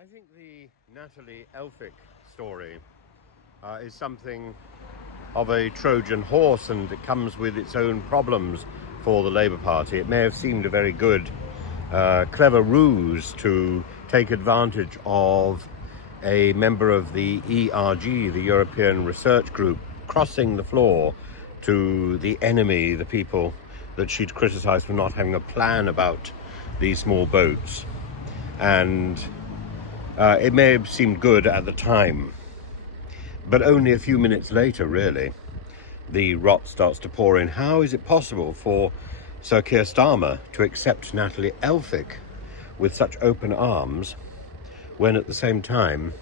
I think the Natalie elphicke story is something of a Trojan horse, and it comes with its own problems for the Labour Party. It may have seemed a very good, clever ruse to take advantage of a member of the ERG, the European Research Group, crossing the floor to the enemy, the people that she'd criticised for not having a plan about these small boats. And it may have seemed good at the time, but only a few minutes later, really, the rot starts to pour in. How is it possible for Sir Keir Starmer to accept Natalie elphicke with such open arms when at the same time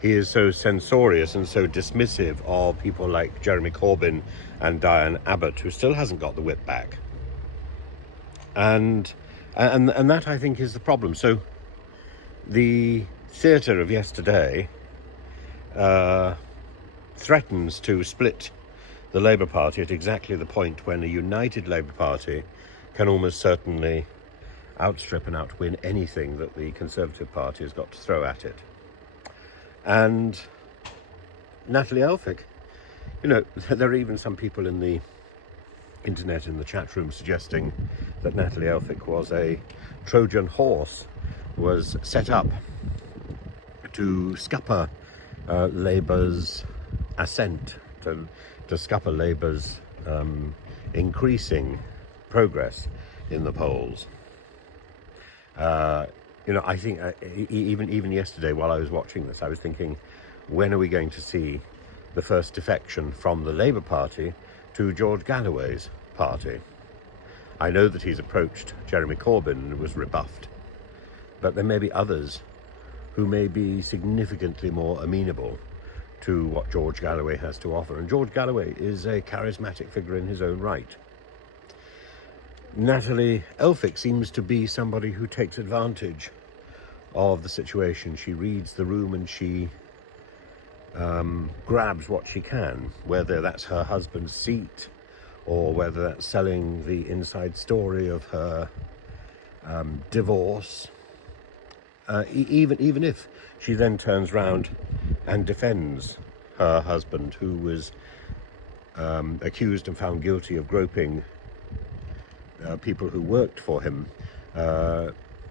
he is so censorious and so dismissive of people like Jeremy Corbyn and Diane Abbott, who still hasn't got the whip back? And that, I think, is the problem. So the theatre of yesterday threatens to split the Labour Party at exactly the point when a united Labour Party can almost certainly outstrip and outwin anything that the Conservative Party has got to throw at it. And Natalie elphicke, there are even some people in the internet, in the chat room, suggesting that Natalie elphicke was a Trojan horse, was set up to scupper Labour's ascent, to scupper Labour's increasing progress in the polls. I think even yesterday, while I was watching this, I was thinking, when are we going to see the first defection from the Labour Party to George Galloway's party? I know that he's approached Jeremy Corbyn and was rebuffed, but there may be others who may be significantly more amenable to what George Galloway has to offer. And George Galloway is a charismatic figure in his own right. Natalie elphicke seems to be somebody who takes advantage of the situation. She reads the room and she grabs what she can, whether that's her husband's seat or whether that's selling the inside story of her divorce. Even if she then turns round and defends her husband, who was accused and found guilty of groping people who worked for him,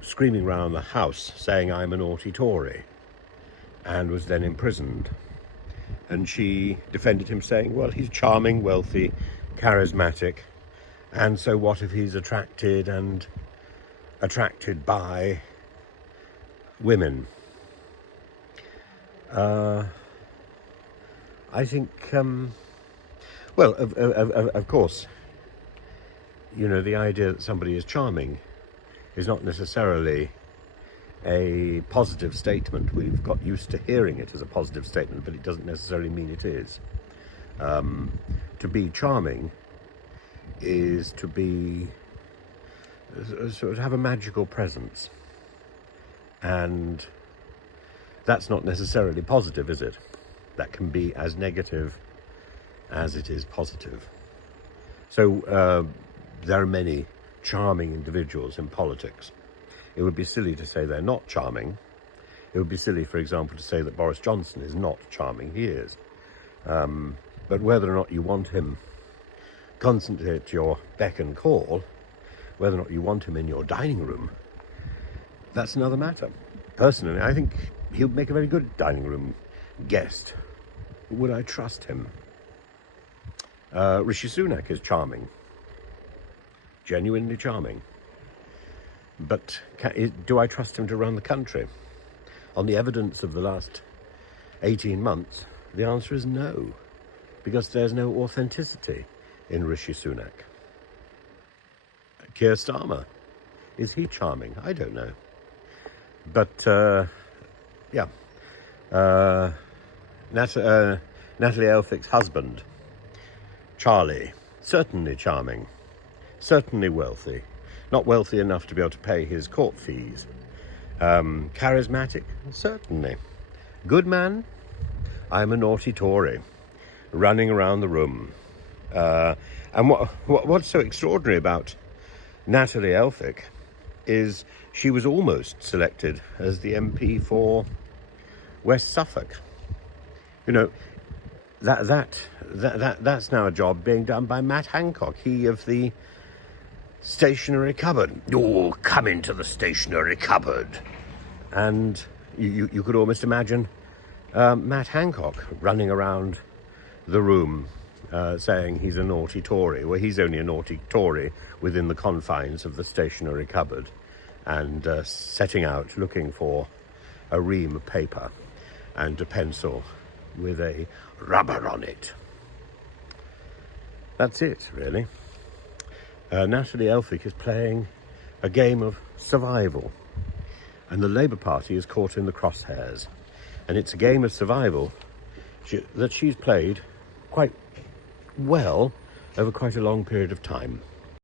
screaming around the house saying, "I'm a naughty Tory," and was then imprisoned. And she defended him, saying, well, he's charming, wealthy, charismatic, and so what if he's attracted by women? I think, of course, the idea that somebody is charming is not necessarily a positive statement. We've got used to hearing it as a positive statement, but it doesn't necessarily mean it is. To be charming is to be sort of have a magical presence, and that's not necessarily positive, is it? That can be as negative as it is positive. So there are many charming individuals in politics. It would be silly to say they're not charming. It would be silly, for example, to say that Boris Johnson is not charming. He is. But whether or not you want him constantly at your beck and call, whether or not you want him in your dining room, that's another matter. Personally, I think he would make a very good dining room guest. Would I trust him? Rishi Sunak is charming. Genuinely charming. But do I trust him to run the country? On the evidence of the last 18 months, the answer is no, because there's no authenticity in Rishi Sunak. Keir Starmer, is he charming? I don't know. But, Natalie elphicke's husband, Charlie, certainly charming, certainly wealthy. Not wealthy enough to be able to pay his court fees. Charismatic, certainly. Good man, I'm a naughty Tory, running around the room. And what's so extraordinary about Natalie elphicke is she was almost selected as the MP for West Suffolk. You know, that's now a job being done by Matt Hancock, he of the stationery cupboard. Oh, come into the stationery cupboard. And you could almost imagine Matt Hancock running around the room saying he's a naughty Tory. Well, he's only a naughty Tory within the confines of the stationery cupboard, and setting out looking for a ream of paper and a pencil with a rubber on it. That's it, really. Natalie Elphicke is playing a game of survival, and the Labour Party is caught in the crosshairs. And it's a game of survival that she's played quite well over quite a long period of time.